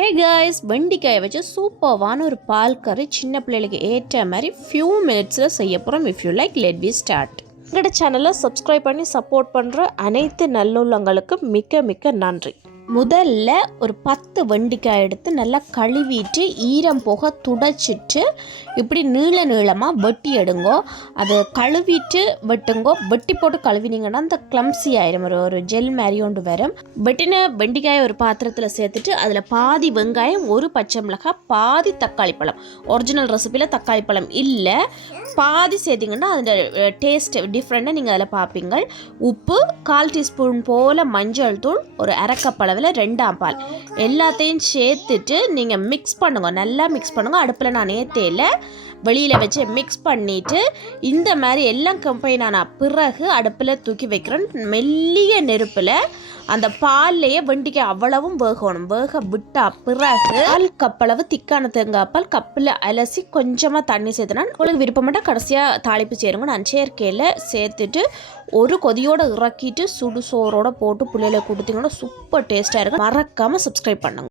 Hey guys வெண்டிக்காயை வச்சு சூப்பர்வான ஒரு பால் கறி சின்ன பிள்ளைகளுக்கு ஏற்ற மாதிரி ஃபியூ மினிட்ஸில் செய்ய போகிறோம் if you like let we start எங்களோட சேனலை சப்ஸ்கிரைப் பண்ணி சப்போர்ட் பண்ணுற அனைத்து நல்லுள்ளங்களுக்கு மிக்க மிக்க நன்றி. முதல்ல ஒரு பத்து வெண்டிக்காய் எடுத்து நல்லா கழுவிட்டு ஈரம் போக துடைச்சிட்டு இப்படி நீள நீளமாக வெட்டி எடுங்கோ. அது கழுவிட்டு வெட்டுங்கோ. வெட்டி போட்டு கழுவினீங்கன்னா அந்த கிளம்சி ஆயிரும். ஒரு ஒரு ஜெல் மாதிரி ஒன்று வரும். வெட்டின வெண்டிக்காயை ஒரு பாத்திரத்தில் சேர்த்துட்டு அதில் பாதி வெங்காயம் ஒரு பச்சை மிளகாய் பாதி தக்காளி பழம். ஒரிஜினல் ரெசிபியில் தக்காளி பழம் இல்லை. பாதி சேர்த்திங்கன்னா அதோட டேஸ்ட் டிஃப்ரெண்ட்டாக நீங்கள் அதில் பார்ப்பீங்க உப்பு கால் டீஸ்பூன் போல் மஞ்சள் தூள் ஒரு அரைக்கப்பளவில் ரெண்டாம் பால். எல்லாத்தையும் சேர்த்துட்டு நீங்கள் மிக்ஸ் பண்ணுங்கள் நல்லா மிக்ஸ் பண்ணுங்கள் அடுப்பில் நான் ஏற்றையில் வெளியில் வச்சு மிக்ஸ் பண்ணிவிட்டு இந்த மாதிரி எல்லாம் கம்பைன் ஆன பிறகு அடுப்பில் தூக்கி வைக்கிறேன். மெல்லிய நெருப்பில் அந்த பால்லையே வெண்டிக்காய் அவ்வளவும் வேகணும். வேக விட்டா பிறகு பால் கப்பளவு திக்கான தேங்காய்ப்பால் கப்பில் அலசி கொஞ்சமாக தண்ணி சேர்த்துனா உங்களுக்கு விருப்பமாட்டால் கடைசியாக தாளிப்பு சேருங்க. நான் சேர்க்கையில் சேர்த்துட்டு ஒரு கொதியோட இறக்கிட்டு சுடு சோறோட போட்டு பிள்ளைகளை கொடுத்தீங்கன்னா சூப்பர் டேஸ்ட்டாக இருக்கும். மறக்காமல் சப்ஸ்கிரைப் பண்ணுங்க.